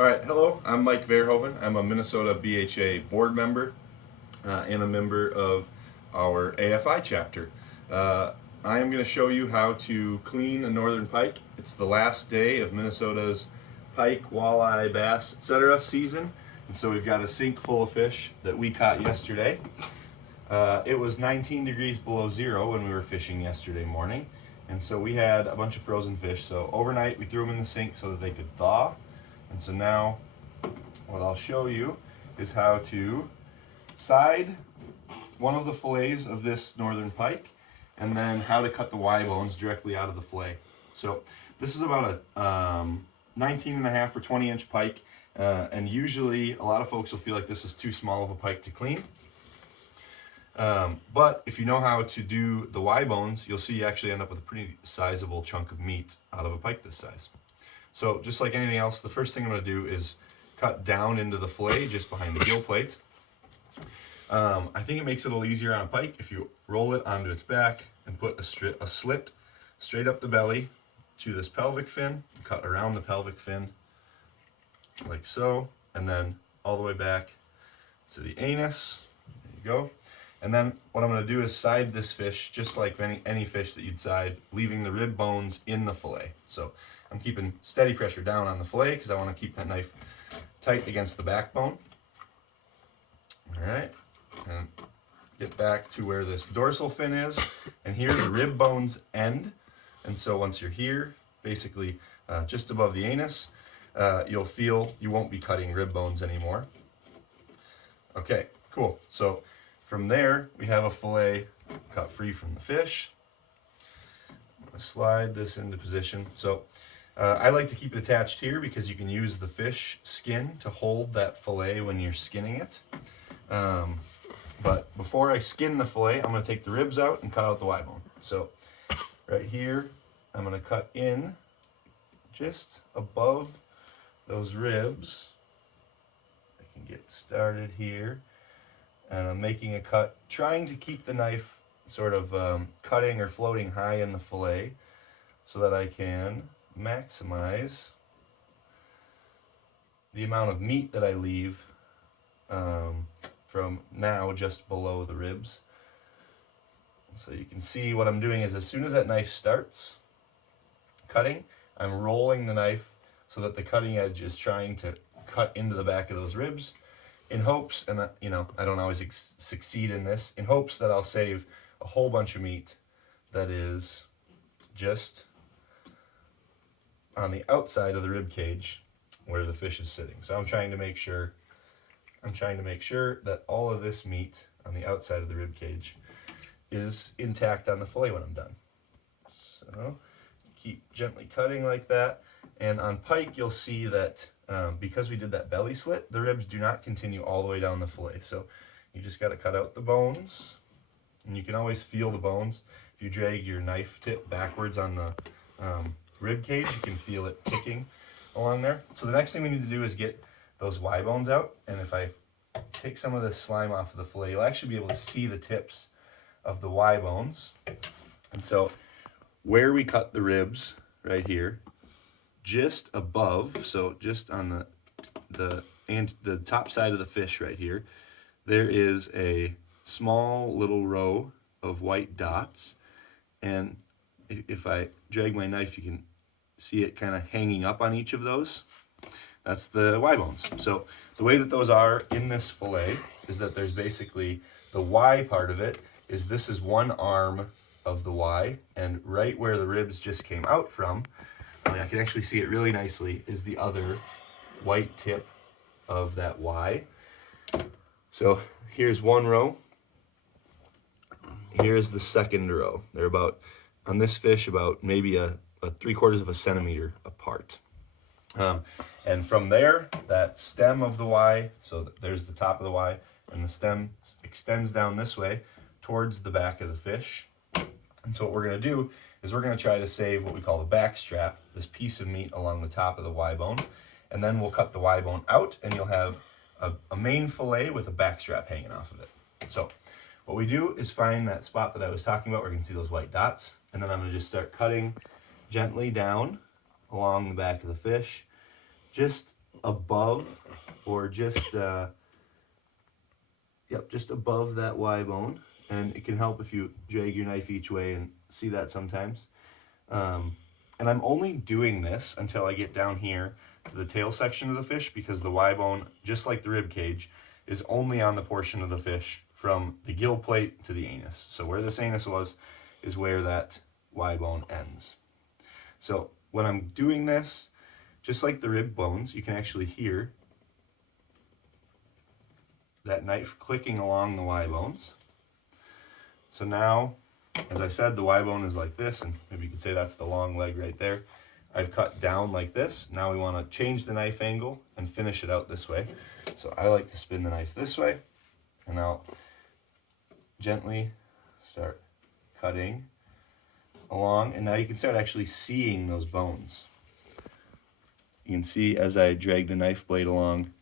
All right, hello, I'm Mike Verhoeven. I'm a Minnesota BHA board member and a member of our AFI chapter. I am going to show you how to clean a northern pike. It's the last day of Minnesota's pike, walleye, bass, etc. season, and so we've got a sink full of fish that we caught yesterday. It was 19 degrees below zero when we were fishing yesterday morning, and so we had a bunch of frozen fish. So overnight we threw them in the sink so that they could thaw. And so now what I'll show you is how to side one of the fillets of this northern pike, and then how to cut the Y bones directly out of the fillet. So this is about a 19.5 or 20-inch pike, and usually a lot of folks will feel like this is too small of a pike to clean. But if you know how to do the Y bones, you'll see you actually end up with a pretty sizable chunk of meat out of a pike this size. So just like anything else, the first thing I'm going to do is cut down into the fillet just behind the gill plate. I think it makes it a little easier on a pike if you roll it onto its back and put a slit straight up the belly to this pelvic fin, cut around the pelvic fin like so, and then all the way back to the anus. There you go. And then what I'm going to do is side this fish just like any fish that you'd side, leaving the rib bones in the fillet. So I'm keeping steady pressure down on the fillet because I want to keep that knife tight against the backbone. All right, and get back to where this dorsal fin is, and here the rib bones end. And so once you're here, basically just above the anus, you'll feel you won't be cutting rib bones anymore. Okay, cool. So from there, we have a fillet cut free from the fish. I'm going to slide this into position. So I like to keep it attached here because you can use the fish skin to hold that fillet when you're skinning it. But before I skin the fillet, I'm going to take the ribs out and cut out the Y bone. So right here, I'm going to cut in just above those ribs. I can get started here. And I'm making a cut, trying to keep the knife sort of cutting or floating high in the fillet so that I can maximize the amount of meat that I leave from now just below the ribs. So you can see what I'm doing is as soon as that knife starts cutting, I'm rolling the knife so that the cutting edge is trying to cut into the back of those ribs, in hopes, and I don't always succeed in this, in hopes that I'll save a whole bunch of meat that is just on the outside of the rib cage where the fish is sitting. So I'm trying to make sure that all of this meat on the outside of the rib cage is intact on the fillet when I'm done. So keep gently cutting like that. And on pike, you'll see that because we did that belly slit, the ribs do not continue all the way down the fillet. So you just got to cut out the bones, and you can always feel the bones. If you drag your knife tip backwards on the rib cage, you can feel it ticking along there. So the next thing we need to do is get those Y bones out, and if I take some of this slime off of the fillet, you'll actually be able to see the tips of the Y bones. And so where we cut the ribs right here, just above, so just on the top side of the fish right here, there is a small little row of white dots, and if I drag my knife, you can see it kind of hanging up on each of those. That's the Y bones. So the way that those are in this fillet is that there's basically the Y part of it is this is one arm of the Y, and right where the ribs just came out from, I can actually see it really nicely, is the other white tip of that Y. So here's one row. Here's the second row. They're about, on this fish, about maybe a 3/4 of a centimeter apart. And from there, that stem of the Y, so there's the top of the Y, and the stem extends down this way towards the back of the fish. And so what we're going to do is we're going to try to save what we call the back strap, this piece of meat along the top of the Y bone, and then we'll cut the Y bone out, and you'll have a main fillet with a back strap hanging off of it. So what we do is find that spot that I was talking about where you can see those white dots, and then I'm going to just start cutting gently down along the back of the fish, just above or just just above that Y bone, and it can help if you drag your knife each way and see that sometimes. And I'm only doing this until I get down here to the tail section of the fish, because the Y bone, just like the rib cage, is only on the portion of the fish from the gill plate to the anus. So where this anus was is where that Y bone ends. So when I'm doing this, just like the rib bones, you can actually hear that knife clicking along the Y bones. So now, as I said, the Y bone is like this, and maybe you could say that's the long leg right there. I've cut down like this. Now we want to change the knife angle and finish it out this way. So I like to spin the knife this way, and I'll gently start cutting along, and now you can start actually seeing those bones. You can see as I drag the knife blade along,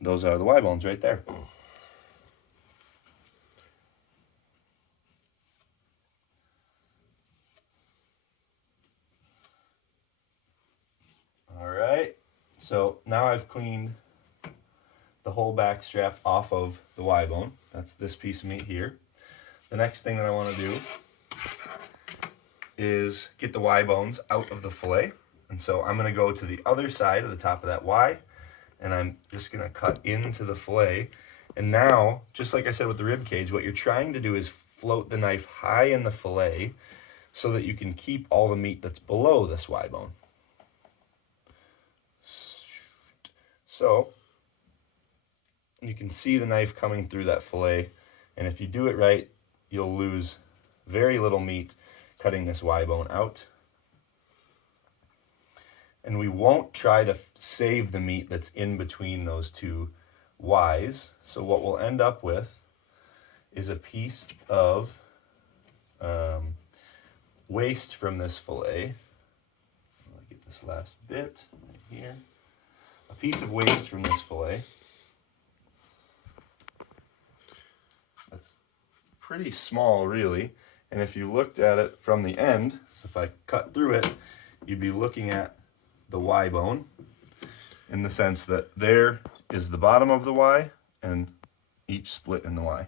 those are the Y bones right there. Alright, so now I've cleaned the whole back strap off of the Y bone. That's this piece of meat here. The next thing that I want to do is get the Y bones out of the fillet. And so I'm going to go to the other side of the top of that Y, and I'm just going to cut into the fillet. And now, just like I said with the rib cage, what you're trying to do is float the knife high in the fillet so that you can keep all the meat that's below this Y bone. So you can see the knife coming through that fillet, and if you do it right, you'll lose very little meat cutting this Y bone out. And we won't try to save the meat that's in between those two Ys. So what we'll end up with is a piece of waste from this fillet. I'll get this last bit right here. A piece of waste from this fillet. That's pretty small, really. And if you looked at it from the end, so if I cut through it, you'd be looking at the Y bone, in the sense that there is the bottom of the Y and each split in the Y.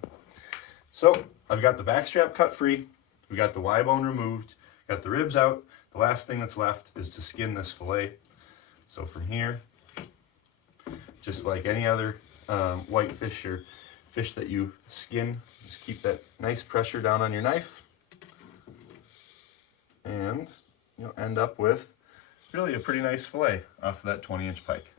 So I've got the back strap cut free, we got the Y bone removed, got the ribs out. The last thing that's left is to skin this fillet. So from here, just like any other white fish or fish that you skin, just keep that nice pressure down on your knife, and you'll end up with really a pretty nice fillet off of that 20-inch pike.